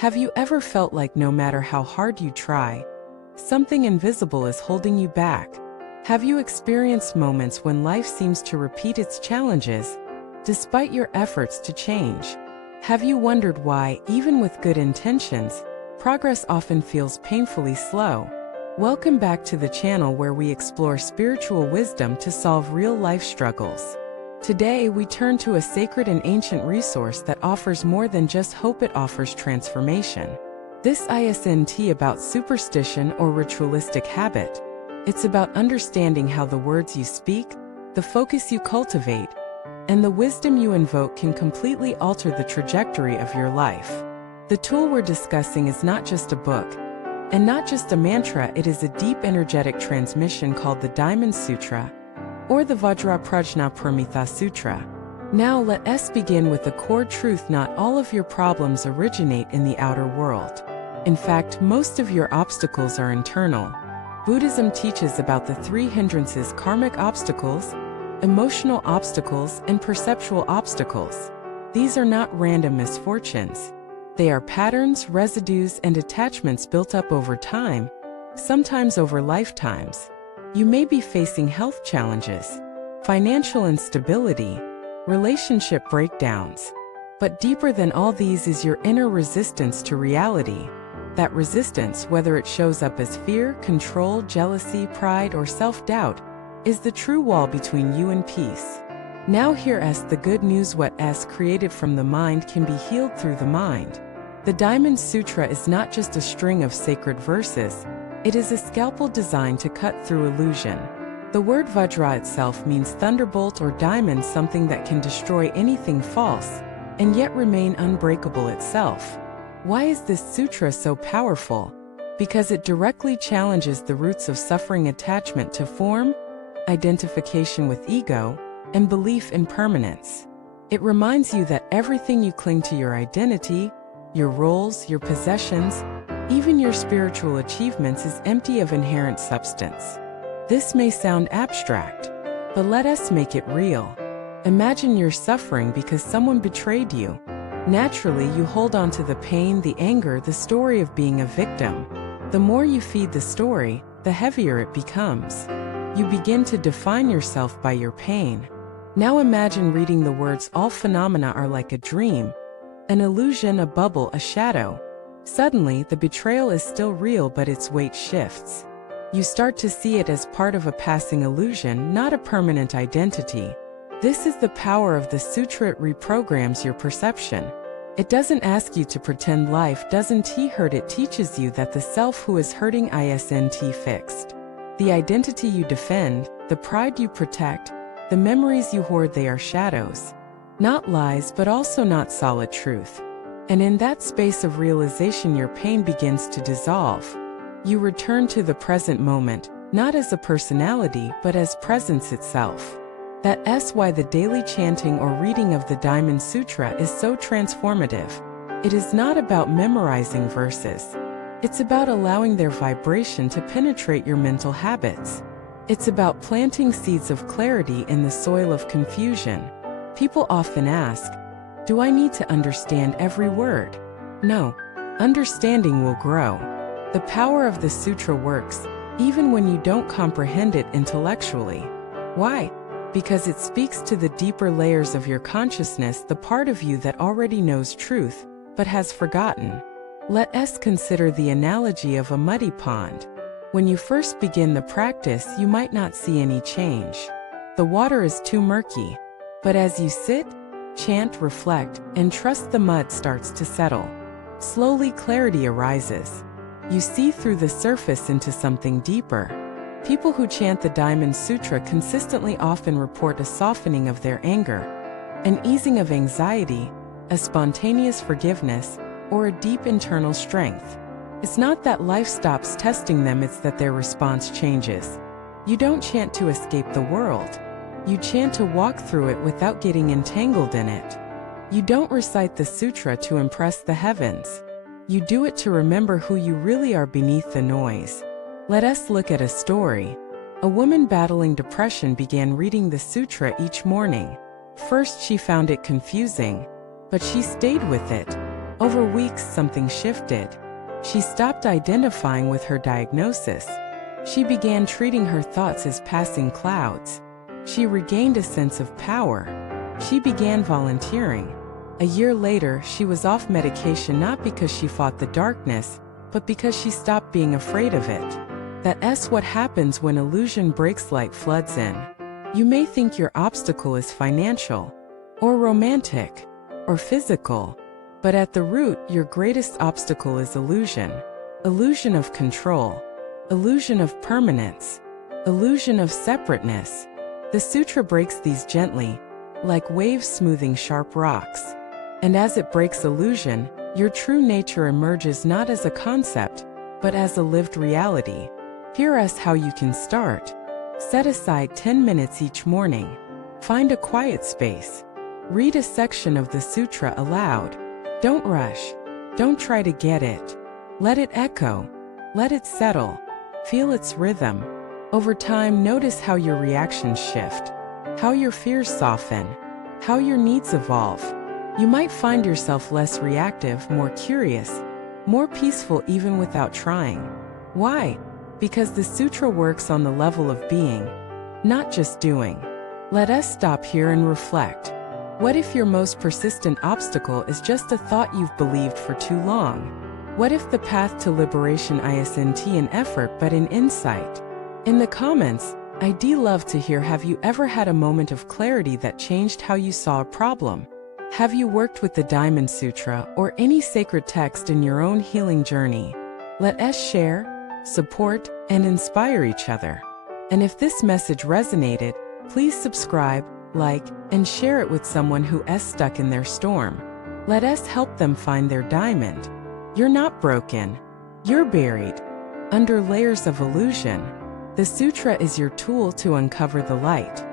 Have you ever felt like no matter how hard you try, something invisible is holding you back? Have you experienced moments when life seems to repeat its challenges, despite your efforts to change? Have you wondered why, even with good intentions, progress often feels painfully slow? Welcome back to the channel where we explore spiritual wisdom to solve real-life struggles. Today, we turn to a sacred and ancient resource that offers more than just hope, it offers transformation. This isn't about superstition or ritualistic habit. It's about understanding how the words you speak, the focus you cultivate, and the wisdom you invoke can completely alter the trajectory of your life. The tool we're discussing is not just a book, and not just a mantra, it is a deep energetic transmission called the Diamond Sutra, or the Vajraprajnaparamita Sutra. Now let us begin with the core truth: not all of your problems originate in the outer world. In fact, most of your obstacles are internal. Buddhism teaches about the three hindrances: karmic obstacles, emotional obstacles, and perceptual obstacles. These are not random misfortunes. They are patterns, residues, and attachments built up over time, sometimes over lifetimes. You may be facing health challenges, financial instability, relationship breakdowns. But deeper than all these is your inner resistance to reality. That resistance, whether it shows up as fear, control, jealousy, pride, or self-doubt, is the true wall between you and peace. Now here's the good news: what's created from the mind can be healed through the mind. The Diamond Sutra is not just a string of sacred verses, it is a scalpel designed to cut through illusion. The word Vajra itself means thunderbolt or diamond, something that can destroy anything false, and yet remain unbreakable itself. Why is this sutra so powerful? Because it directly challenges the roots of suffering: attachment to form, identification with ego, and belief in permanence. It reminds you that everything you cling to, your identity, your roles, your possessions, even your spiritual achievements, is empty of inherent substance. This may sound abstract, but let us make it real. Imagine you're suffering because someone betrayed you. Naturally, you hold on to the pain, the anger, the story of being a victim. The more you feed the story, the heavier it becomes. You begin to define yourself by your pain. Now imagine reading the words: all phenomena are like a dream, an illusion, a bubble, a shadow. Suddenly, the betrayal is still real, but its weight shifts. You start to see it as part of a passing illusion, not a permanent identity. This is the power of the sutra. It reprograms your perception. It doesn't ask you to pretend life doesn't hurt. It teaches you that the self who is hurting isn't fixed. The identity you defend, the pride you protect, the memories you hoard, they are shadows. Not lies, but also not solid truth. And in that space of realization, your pain begins to dissolve. You return to the present moment, not as a personality, but as presence itself. That's why the daily chanting or reading of the Diamond Sutra is so transformative. It is not about memorizing verses. It's about allowing their vibration to penetrate your mental habits. It's about planting seeds of clarity in the soil of confusion. People often ask, do I need to understand every word? No, understanding will grow. The power of the sutra works, even when you don't comprehend it intellectually. Why? Because it speaks to the deeper layers of your consciousness, the part of you that already knows truth, but has forgotten. Let us consider the analogy of a muddy pond. When you first begin the practice, you might not see any change. The water is too murky. But as you sit, chant, reflect, and trust, the mud starts to settle. Slowly, clarity arises. You see through the surface into something deeper. People who chant the Diamond Sutra consistently often report a softening of their anger, an easing of anxiety, a spontaneous forgiveness, or a deep internal strength. It's not that life stops testing them, it's that their response changes. You don't chant to escape the world. You chant to walk through it without getting entangled in it. You don't recite the sutra to impress the heavens. You do it to remember who you really are beneath the noise. Let us look at a story. A woman battling depression began reading the sutra each morning. First, she found it confusing, but she stayed with it. Over weeks, something shifted. She stopped identifying with her diagnosis. She began treating her thoughts as passing clouds. She regained a sense of power. She began volunteering. A year later, she was off medication not because she fought the darkness, but because she stopped being afraid of it. That's what happens when illusion breaks, light floods in. You may think your obstacle is financial, or romantic, or physical, but at the root, your greatest obstacle is illusion. Illusion of control, illusion of permanence, illusion of separateness. The sutra breaks these gently, like waves smoothing sharp rocks. And as it breaks illusion, your true nature emerges not as a concept, but as a lived reality. Hear us how you can start. Set aside 10 minutes each morning. Find a quiet space. Read a section of the sutra aloud. Don't rush. Don't try to get it. Let it echo. Let it settle. Feel its rhythm. Over time, notice how your reactions shift, how your fears soften, how your needs evolve. You might find yourself less reactive, more curious, more peaceful even without trying. Why? Because the sutra works on the level of being, not just doing. Let us stop here and reflect. What if your most persistent obstacle is just a thought you've believed for too long? What if the path to liberation isn't an effort but an insight? In the comments, I'd love to hear, have you ever had a moment of clarity that changed how you saw a problem? Have you worked with the Diamond Sutra or any sacred text in your own healing journey? Let us share, support, and inspire each other. And if this message resonated, please subscribe, like, and share it with someone who is stuck in their storm. Let us help them find their diamond. You're not broken. You're buried under layers of illusion. The sutra is your tool to uncover the light.